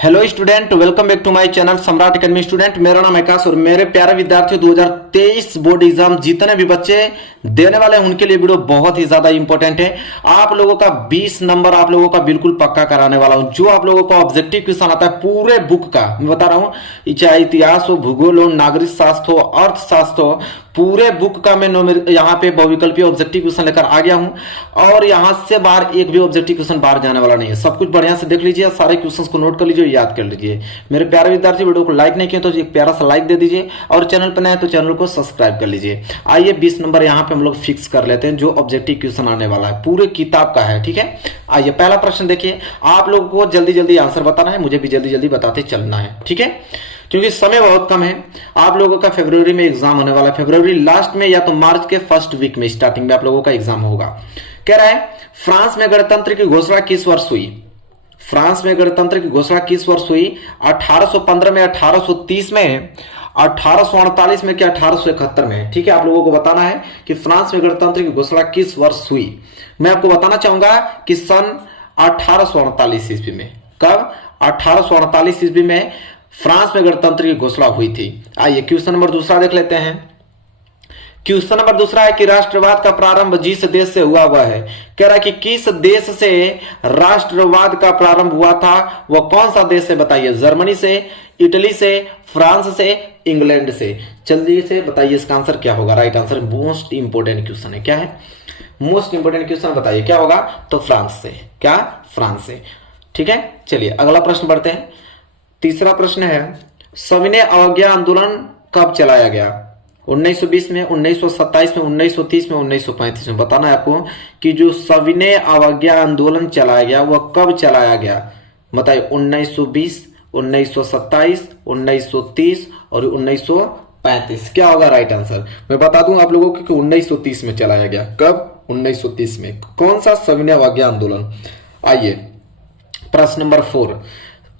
Hello student, welcome back to my channel Samrat academy. Student, मेरा नाम आकाश और मेरे प्यारे विद्यार्थियों 2023 बोर्ड एग्जाम जितने भी बच्चे देने वाले हैं उनके लिए वीडियो बहुत ही ज्यादा इंपॉर्टेंट है। आप लोगों का 20 नंबर आप लोगों का बिल्कुल पक्का कराने वाला हूं। जो आप लोगों को ऑब्जेक्टिव क्वेश्चन आता है पूरे बुक का, मैं बता रहा हूं, चाहे इतिहास हो, भूगोल हो, नागरिक शास्त्र हो, अर्थशास्त्र हो, पूरे बुक का मैं यहाँ पे बहुविकल्पीय ऑब्जेक्टिव क्वेश्चन लेकर आ गया हूं और यहां से बाहर एक भी ऑब्जेक्टिव क्वेश्चन बाहर जाने वाला नहीं है। सब कुछ बढ़िया से देख लीजिए, सारे क्वेश्चंस को नोट कर लीजिए, याद कर लीजिए। मेरे प्यारे विद्यार्थी, वीडियो को लाइक नहीं किए तो एक प्यारा सा लाइक दे दीजिए और चैनल पर नए तो चैनल को सब्सक्राइब कर लीजिए। आइए 20 नंबर यहाँ पे हम लोग फिक्स कर लेते हैं जो ऑब्जेक्टिव क्वेश्चन आने वाला है, पूरे किताब का है। ठीक है, आइए पहला प्रश्न देखिए। आप लोगों को जल्दी जल्दी आंसर बताना है, मुझे भी जल्दी जल्दी बताते चलना है। ठीक है, क्योंकि समय बहुत कम है। आप लोगों का फरवरी में एग्जाम होने वाला है, फरवरी लास्ट में या तो मार्च के फर्स्ट वीक में स्टार्टिंग में आप लोगों का एग्जाम होगा। कह रहा है फ्रांस में गणतंत्र की घोषणा किस वर्ष हुई? फ्रांस में गणतंत्र की घोषणा किस वर्ष हुई? 1815 में, 1830 में, 1848 में, क्या 1871 में? ठीक है, आप लोगों को बताना है कि फ्रांस में गणतंत्र की घोषणा किस वर्ष हुई। मैं आपको बताना चाहूंगा कि सन 1848 ईस्वी में। कब? 1848 ईस्वी में फ्रांस में गणतंत्र की घोषणा हुई थी। आइए क्वेश्चन नंबर दूसरा देख लेते हैं। क्वेश्चन नंबर दूसरा है कि राष्ट्रवाद का प्रारंभ जिस देश से हुआ है। कह रहा है कि किस देश से राष्ट्रवाद का प्रारंभ हुआ था, वह कौन सा देश है बताइए। जर्मनी से, इटली से, फ्रांस से, इंग्लैंड से? जल्दी से बताइए इसका आंसर क्या होगा। Right answer, most important question है। क्या है मोस्ट इंपोर्टेंट क्वेश्चन? बताइए क्या होगा। तो फ्रांस से। क्या? फ्रांस से। ठीक है, चलिए अगला प्रश्न बढ़ते हैं। तीसरा प्रश्न है सविनय अवज्ञा आंदोलन कब चलाया गया? 1920 में, 1927 में, 1930 में, 1935 में? बताना है आपको कि जो सविनय अवज्ञा आंदोलन चलाया गया वह कब चलाया गया। बताइए 1920, 1927, 1930 और 1935। क्या होगा राइट आंसर? मैं बता दूं आप लोगों को कि 1930 में चलाया गया। कब? 1930 में। कौन सा सविनय अवज्ञा आंदोलन? आइए प्रश्न नंबर 4,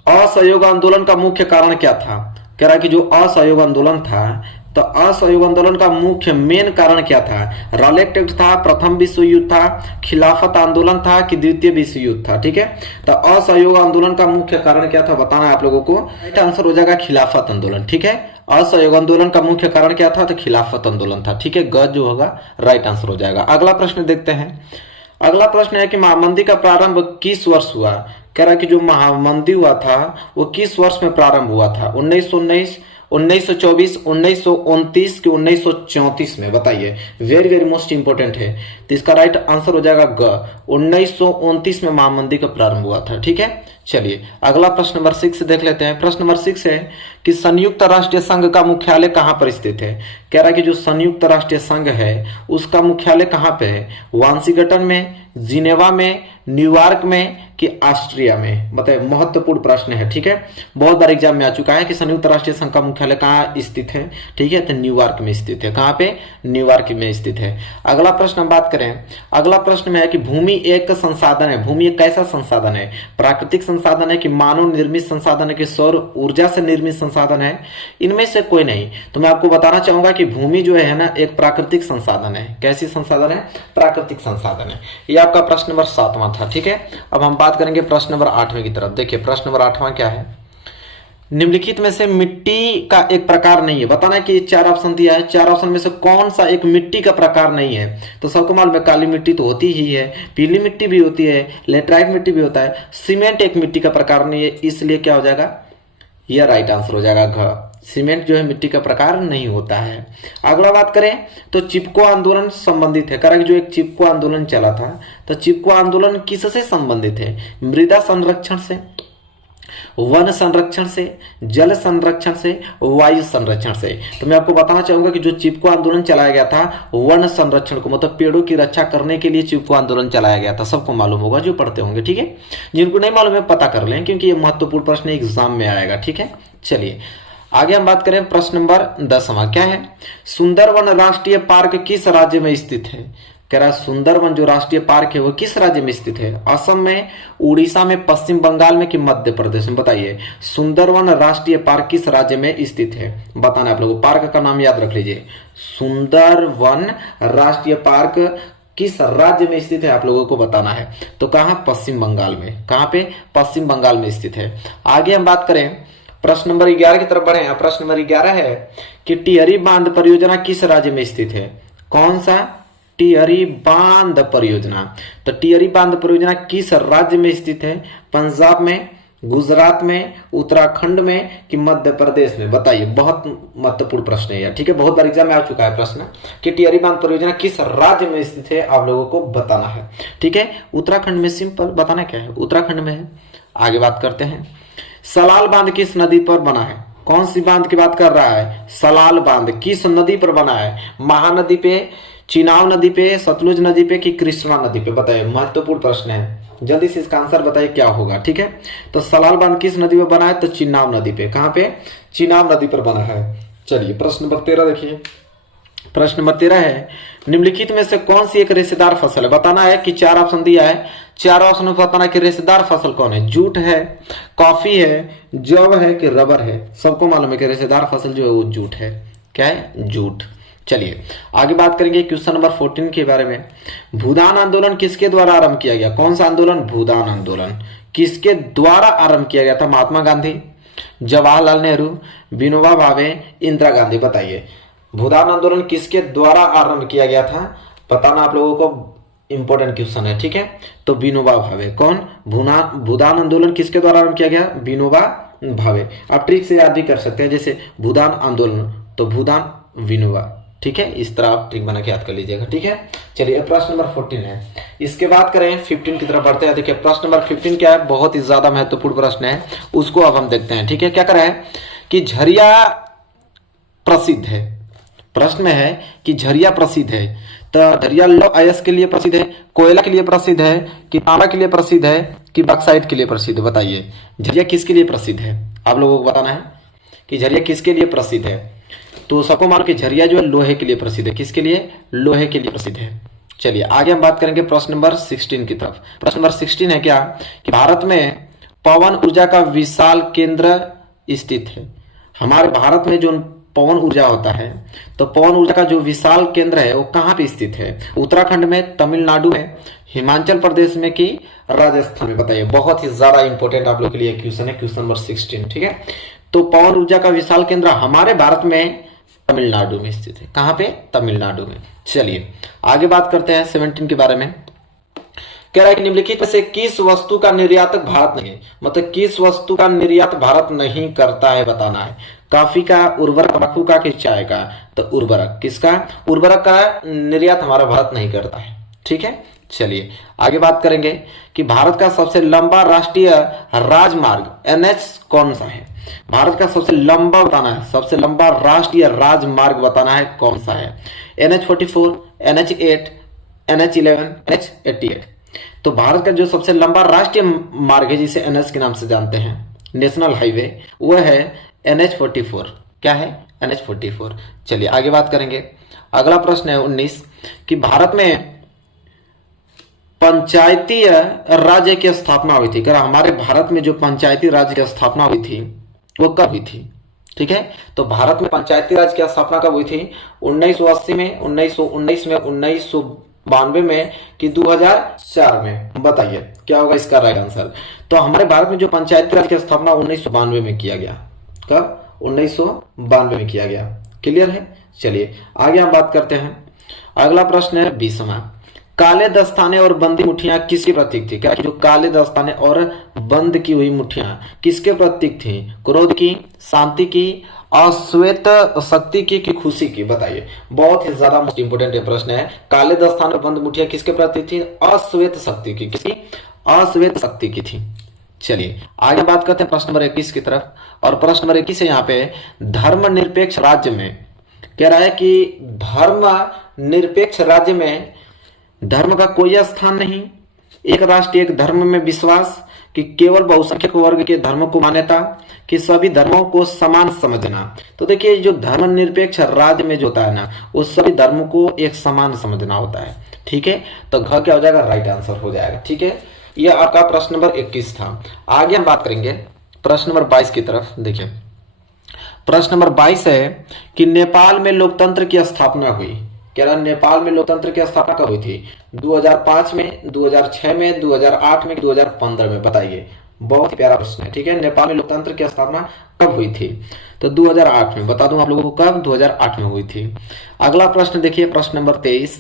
असहयोग आंदोलन का मुख्य कारण क्या था? कह रहा है कि जो असहयोग आंदोलन था, तो असहयोग आंदोलन का मुख्य मेन कारण क्या था? रॉलेट एक्ट था, प्रथम विश्व युद्ध था, खिलाफत आंदोलन था कि द्वितीय विश्व युद्ध था? ठीक है, तो असहयोग आंदोलन का मुख्य कारण क्या था बताना है आप लोगों को। राइट आंसर हो जाएगा खिलाफत आंदोलन। ठीक है, असहयोग आंदोलन का मुख्य कारण क्या था? तो खिलाफत आंदोलन था। ठीक है, ग जो होगा राइट आंसर हो जाएगा। अगला प्रश्न देखते हैं। अगला प्रश्न है कि महामंदी का प्रारंभ किस वर्ष हुआ? कह रहा है कि जो महामंदी हुआ था वो किस वर्ष में प्रारंभ हुआ था? 1919, 1924, 1929 कि 1934 में? बताइए, वेरी वेरी मोस्ट इंपोर्टेंट है। तो इसका राइट आंसर हो जाएगा ग, 1929 में महामंदी का प्रारंभ हुआ था। ठीक है, चलिए अगला प्रश्न नंबर 6 देख लेते हैं। प्रश्न नंबर 6 है कि संयुक्त राष्ट्रीय संघ का मुख्यालय कहां पर स्थित है? कह रहा है कि जो संयुक्त राष्ट्रीय संघ है उसका मुख्यालय कहां पे है? वाशिंगटन में, जिनेवा में, न्यूयॉर्क में कि ऑस्ट्रिया में? बताइए, महत्वपूर्ण प्रश्न है। ठीक है, बहुत बार एग्जाम में आ चुका है कि संयुक्त राष्ट्रीय संघ का मुख्यालय कहां स्थित है। ठीक है, तो न्यूयॉर्क में स्थित है। कहां पे? न्यूयॉर्क में स्थित है। अगला प्रश्न हम बात करें। अगला प्रश्न में है कि भूमि एक संसाधन है। भूमि एक कैसा संसाधन है? प्राकृतिक संसाधन है कि मानव निर्मित संसाधन है कि सौर ऊर्जा से निर्मित संसाधन है? इनमें से कोई नहीं। तो मैं आपको बताना चाहूंगा कि भूमि जो है ना एक प्राकृतिक संसाधन है। कैसी संसाधन है? प्राकृतिक संसाधन है। यह आपका प्रश्न नंबर 7वां था। ठीक है, अब हम बात करेंगे प्रश्न नंबर 8वें की तरफ। देखिए प्रश्न नंबर 8वां क्या है? निम्नलिखित में से मिट्टी का एक प्रकार नहीं है। बताना है कि 4 ऑप्शन दिया है, 4 ऑप्शन में से कौन सा एक मिट्टी का प्रकार नहीं है? तो सबको मालूम है काली मिट्टी तो होती ही है, पीली मिट्टी भी होती है, लेटराइट मिट्टी भी होता है। सीमेंट एक मिट्टी का प्रकार नहीं है, इसलिए क्या हो जाएगा? यह राइट आंसर हो जाएगा घ। सीमेंट जो है मिट्टी का प्रकार नहीं होता है। अगला बात करें तो चिपको आंदोलन संबंधित है। कह रहा है कि जो एक चिपको आंदोलन चला था, तो चिपको आंदोलन किससे संबंधित है? मृदा संरक्षण से, वन संरक्षण से, जल संरक्षण से, वायु संरक्षण से? तो मैं आपको बताना चाहूंगा कि जो चिपको आंदोलन चलाया गया था वन संरक्षण को, मतलब पेड़ों की रक्षा करने के लिए चिपको आंदोलन चलाया गया था। सबको मालूम होगा जो पढ़ते होंगे। ठीक है, जिनको नहीं मालूम है पता कर लें क्योंकि ये महत्वपूर्ण प्रश्न एग्जाम में आएगा। ठीक है, चलिए आगे हम बात करें। प्रश्न नंबर 10वां क्या है? सुंदरवन राष्ट्रीय पार्क किस राज्य में स्थित है? कह रहा है सुंदरवन जो राष्ट्रीय पार्क है वो किस राज्य में स्थित है? असम में, उड़ीसा में, पश्चिम बंगाल में कि मध्य प्रदेश में? बताइए, सुंदरवन राष्ट्रीय पार्क किस राज्य में स्थित है? बताना आप लोगों को। पार्क का नाम याद रख लीजिए, सुंदरवन राष्ट्रीय पार्क किस राज्य में स्थित है आप लोगों को बताना है। तो कहां, पश्चिम बंगाल में। कहां पे, पश्चिम बंगाल में स्थित है। आगे हम बात करें प्रश्न नंबर 11 की तरफ बढ़े। प्रश्न नंबर 11 है कि टिहरी बांध परियोजना किस राज्य में स्थित है। कौन सा, टिहरी बांध परियोजना। तो टिहरी बांध परियोजना किस राज्य में स्थित है, पंजाब में, गुजरात में, उत्तराखंड में कि मध्य प्रदेश में, बताइए। बहुत महत्वपूर्ण प्रश्न है, ठीक है, बहुत बार एग्जाम में आ चुका है प्रश्न कि टिहरी बांध परियोजना किस राज्य में स्थित है, आप लोगों को बताना है, ठीक है। उत्तराखंड में, सिंपल बताना क्या है, उत्तराखंड में है। आगे बात करते हैं, सलाल बांध किस नदी पर बना है। कौन सी बांध की बात कर रहा है, सलाल बांध किस नदी पर बना है, महानदी पे, चिनाब नदी पे, सतलुज नदी पे कि कृष्णा नदी पे, बताइए। महत्वपूर्ण प्रश्न है, जल्दी से इसका आंसर बताइए क्या होगा, ठीक है। तो सलाल बांध किस नदी पे बना है, तो चिनाब नदी पे। कहां पे, चिनाब नदी पर बना है। चलिए प्रश्न नंबर 13 देखिए। प्रश्न नंबर 13 है, निम्नलिखित में से कौन सी एक रेशेदार फसल है। बताना है कि 4 ऑप्शन दिया है, 4 ऑप्शन में बताना है कि रेशेदार फसल कौन है। जूट है, कॉफी है, जव है कि रबर है। सबको मालूम है कि रेशेदार फसल जो है वो जूट है। क्या है, जूट। चलिए आगे बात करेंगे क्वेश्चन नंबर 14 के बारे में। भूदान आंदोलन किसके द्वारा आरंभ किया गया। कौन सा आंदोलन, भूदान आंदोलन किसके द्वारा आरंभ किया गया था। महात्मा गांधी, जवाहरलाल नेहरू, विनोबा भावे, इंदिरा गांधी। बताइए भूदान आंदोलन किसके द्वारा आरंभ किया गया था, बताना आप लोगों को इंपॉर्टेंट क्वेश्चन है, ठीक है। तो विनोबा भावे। कौन, भूदान आंदोलन किसके द्वारा आरंभ किया गया, विनोबा भावे। आप ट्रिक से याद भी कर सकते हैं, जैसे भूदान आंदोलन तो भूदान विनोबा, ठीक है। इस तरह आप ट्रिक बना के याद कर लीजिएगा, ठीक है। चलिए प्रश्न नंबर 14 है। इसके बाद करें 15 की तरफ बढ़ते हैं। देखिए प्रश्न नंबर 15 क्या है, बहुत ही ज्यादा महत्वपूर्ण प्रश्न है, उसको अब हम देखते हैं, ठीक है। क्या करें कि झरिया प्रसिद्ध है। प्रश्न में है कि झरिया प्रसिद्ध है, तो झरिया लौह अयस्क के लिए प्रसिद्ध है, कोयला के लिए प्रसिद्ध है कि तांबा के लिए प्रसिद्ध है कि बॉक्साइट के लिए प्रसिद्ध है। बताइए झरिया किसके लिए प्रसिद्ध है, आप लोगों को बताना है कि झरिया किसके लिए प्रसिद्ध है। तो सबको मालूम कि झरिया जो है लोहे के लिए प्रसिद्ध है। किसके लिए, लोहे के लिए प्रसिद्ध है। चलिए आगे हम बात करेंगे प्रश्न नंबर 16 की तरफ। प्रश्न नंबर 16 है क्या कि भारत में पवन ऊर्जा का विशाल केंद्र स्थित है। हमारे भारत में जो पवन ऊर्जा होता है, तो पवन ऊर्जा का जो विशाल केंद्र है वो कहां पे स्थित है। उत्तराखंड में, तमिलनाडु में, हिमाचल प्रदेश में कि राजस्थान में। बताइए बहुत ही ज्यादा इंपॉर्टेंट आप लोग के लिए क्वेश्चन है, क्वेश्चन नंबर 16, ठीक है। तो पवन ऊर्जा का विशाल केंद्र हमारे भारत में तमिलनाडु में स्थित है। कहां पे, तमिलनाडु में। चलिए आगे बात करते हैं 17 के बारे में। कह रहा है कि निम्नलिखित में से किस वस्तु का निर्यातक भारत नहीं है, मतलब किस वस्तु का निर्यात भारत नहीं करता है, बताना है। कॉफी का, उर्वरक, तंबाकू का कि चाय का। तो उर्वरक, किसका, उर्वरक का निर्यात हमारा भारत नहीं करता है, ठीक है। चलिए आगे बात करेंगे कि भारत का सबसे लंबा राष्ट्रीय राजमार्ग NH कौन सा है। भारत का सबसे लंबा बताना है, सबसे लंबा राष्ट्रीय राजमार्ग बताना है कौन सा है। NH44, NH8, NH11, NH88। तो भारत का जो सबसे लंबा राष्ट्रीय मार्ग है जिसे NH के नाम से जानते हैं, नेशनल हाईवे, वह है NH44। क्या है, NH44। चलिए आगे बात करेंगे। अगला प्रश्न है 19 कि भारत में पंचायती राज्य की स्थापना हुई थी। हमारे भारत में जो पंचायती राज्य की स्थापना हुई थी वो कब हुई थी, ठीक है। तो भारत में पंचायती राज की स्थापना कब हुई थी, 1980 में, 1919 में, 1992 में कि 2004 में। बताइए क्या होगा इसका राइट आंसर। तो हमारे भारत में जो पंचायती राज की स्थापना 1992 में किया गया। कब, 1992 में किया गया। क्लियर है। चलिए आगे हम बात करते हैं। अगला प्रश्न है 20वां। काले दस्ताने और बंदी मुठ्ठियां किसके प्रतीक थी। क्या जो काले दस्ताने और बंद की हुई मुठ्ठियां किसके प्रतीक थी, क्रोध की, शांति की, अश्वेत शक्ति की खुशी की। बताइए बहुत ही ज्यादा मोस्ट इंपोर्टेंट प्रश्न है। काले दस्ताने और बंद मुठ्ठियां किसके प्रतीक थी, अश्वेत शक्ति की। किसकी, अश्वेत शक्ति की थी। चलिए आगे बात करते हैं प्रश्न नंबर 21 की तरफ। और प्रश्न नंबर 21 है यहाँ पे, धर्मनिरपेक्ष राज्य में कह रहा है कि धर्मनिरपेक्ष राज्य में धर्म का कोई स्थान नहीं, एक राष्ट्र एक धर्म में विश्वास, कि केवल बहुसंख्यक वर्ग के धर्म को मान्यता, कि सभी धर्मों को समान समझना। तो देखिए जो धर्मनिरपेक्ष राज्य में जो होता है ना, वो सभी धर्मों को एक समान समझना होता है, ठीक है। तो घ क्या हो जाएगा, राइट आंसर हो जाएगा, ठीक है। यह आपका प्रश्न नंबर 21 था। आगे हम बात करेंगे प्रश्न नंबर 22 की तरफ। देखिए प्रश्न नंबर 22 है कि नेपाल में लोकतंत्र की स्थापना हुई। कह रहा नेपाल में लोकतंत्र की स्थापना कब हुई थी? 2005 में, 2006 में, 2008 में, 2015 में? बताइए, बहुत ही प्यारा प्रश्न है। ठीक है, नेपाल में लोकतंत्र की स्थापना कब हुई थी? तो 2008 में। बता दूं आप लोगों को कब? 2008 में हुई थी। अगला प्रश्न देखिए, प्रश्न नंबर 23।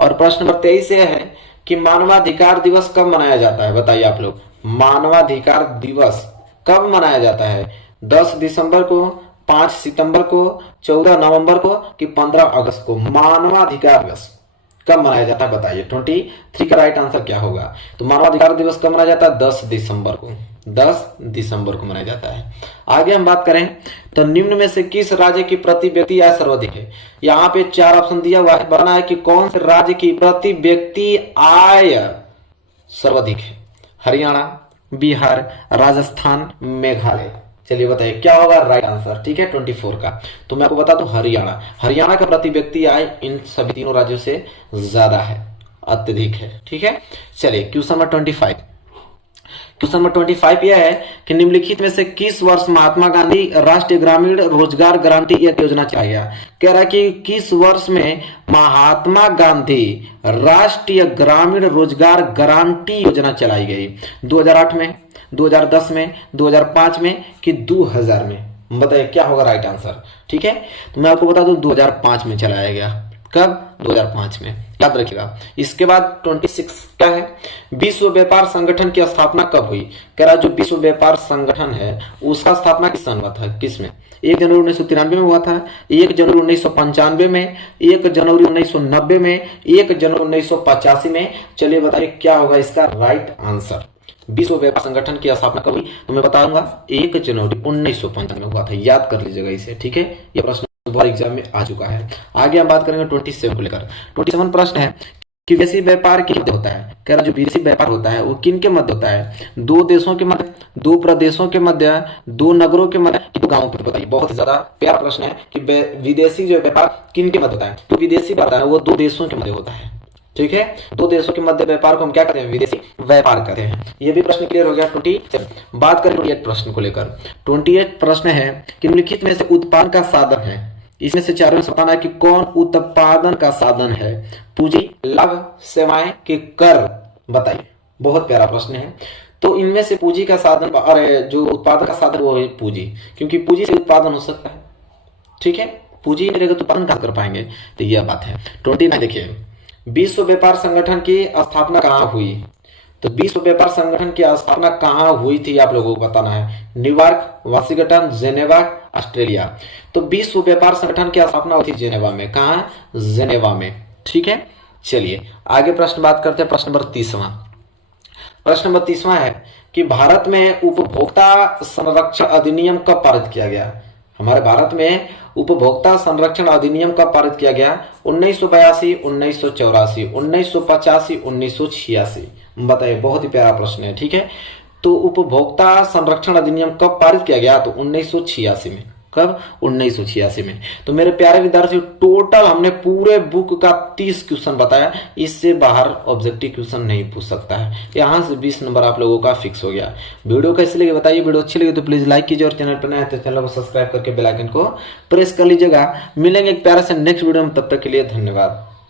और प्रश्न नंबर 23 यह है कि मानवाधिकार दिवस कब मनाया जाता है? बताइए आप लोग, मानवाधिकार दिवस कब मनाया जाता है? 10 दिसंबर को, 5 सितंबर को, 14 नवंबर को कि 15 अगस्त को? मानवाधिकार दिवस कब मनाया जाता है? बताइए। 23 का राइट आंसर क्या होगा? तो मानवाधिकार दिवस कब मनाया जाता है? 10 दिसंबर को। 10 दिसंबर को मनाया जाता है। आगे हम बात करें तो निम्न में से किस राज्य की प्रति व्यक्ति आय सर्वाधिक है? यहाँ पे 4 ऑप्शन दिया हुआ है, बताना है कि कौन से राज्य की प्रति व्यक्ति आय सर्वाधिक है? हरियाणा, बिहार, राजस्थान, मेघालय? चलिए बताइए क्या होगा राइट आंसर। ठीक है, 24 का। तो मैं आपको बता दूं, हरियाणा। हरियाणा का प्रति व्यक्ति आय इन सभी तीनों राज्यों से ज्यादा है, अत्यधिक है। ठीक है, चलिए क्वेश्चन नंबर 25। क्वेश्चन नंबर 25 यह है कि निम्नलिखित में से किस वर्ष महात्मा गांधी राष्ट्रीय ग्रामीण रोजगार गारंटी एक योजना चलाई गया? कह रहा है कि किस वर्ष में महात्मा गांधी राष्ट्रीय ग्रामीण रोजगार गारंटी योजना चलाई गई? 2008 में, 2010 में, 2005 में कि 2000 में? बताइए क्या होगा राइट आंसर। ठीक है, तो मैं आपको बता दूं 2005 में चलाया गया। कब? 2005 में, याद रखिएगा। इसके बाद 26 क्या है? विश्व व्यापार संगठन की स्थापना कब हुई? कह रहा जो विश्व व्यापार संगठन है उसका स्थापना किस सन हुआ था? किसमें? 1 जनवरी 1993 में हुआ था, 1 जनवरी 1995 में, 1 जनवरी 1990 में, 1 जनवरी 1985 में? चलिए बताइए क्या होगा इसका राइट आंसर। विश्व व्यापार संगठन की स्थापना कब हुई? तो मैं बताऊंगा 1 जनवरी 1995 में हुआ था, याद कर लीजिएगा इसे। ठीक है, यह प्रश्न बहुत एग्जाम में आ चुका है। आगे हम बात करेंगे 27 को लेकर। 27 प्रश्न है कि विदेशी व्यापार किन मध्य होता है? कह रहा जो विदेशी व्यापार होता है वो किन के मध्य होता है? 2 देशों के मध्य, 2 प्रदेशों के मध्य, 2 नगरों के मध्य, 2 गांवों के? बताइए, बहुत ज्यादा प्यारा प्रश्न है कि विदेशी जो व्यापार किन के मध्य होता है? तो विदेशी व्यापार है वो 2 देशों के मध्य होता है। ठीक है, 2 देशों के मध्य व्यापार को हम क्या कहते हैं? विदेशी व्यापार कहते हैं। ये भी प्रश्न क्लियर हो गया। 27 बात करें 28 प्रश्न को लेकर। 28 प्रश्न है कि निम्नलिखित में से उत्पादन का साधन है, इसमें से चारों में बताना है कि कौन उत्पादन का साधन है? पूंजी, लाभ, सेवाएं कि कर? बताइए, बहुत प्यारा प्रश्न है। तो इनमें से पूंजी का साधन, अरे जो उत्पादन का साधन वो है पूंजी, क्योंकि पूंजी से उत्पादन हो सकता है। ठीक है, पूंजी नहीं रहेगा तो उत्पादन कहां कर पाएंगे? तो यह बात है। 29 देखिए, विश्व व्यापार संगठन की स्थापना कहां हुई? तो विश्व व्यापार संगठन की स्थापना कहां हुई थी आप लोगों को बताना है। New York, Washington, Geneva, Australia? तो विश्व व्यापार संगठन की स्थापना हुई थी जेनेवा में। कहां? जेनेवा में। ठीक है, चलिए आगे प्रश्न बात करते हैं। प्रश्न नंबर 30वां। प्रश्न नंबर 30वां है कि भारत में उपभोक्ता संरक्षण अधिनियम कब पारित किया गया? हमारे भारत में उपभोक्ता संरक्षण अधिनियम कब पारित किया गया? 1982, 1984, 1985, 1986? बताइए, बहुत ही प्यारा प्रश्न है। ठीक है, तो उपभोक्ता संरक्षण अधिनियम कब पारित किया गया? तो 1986 में। कब? 1986 में। तो मेरे प्यारे विद्यार्थी, टोटल हमने पूरे बुक का 30 क्वेश्चन बताया। इससे बाहर ऑब्जेक्टिव क्वेश्चन नहीं पूछ सकता है। यहां से 20 नंबर आप लोगों का फिक्स हो गया। वीडियो कैसी लगी बताइए। वीडियो अच्छी लगी तो प्लीज लाइक कीजिए और चैनल पर नए हैं तो चैनल को सब्सक्राइब करके बेल आइकन को प्रेस कर लीजिएगा। मिलेंगे एक प्यारे से नेक्स्ट वीडियो में, तब तक के लिए धन्यवाद।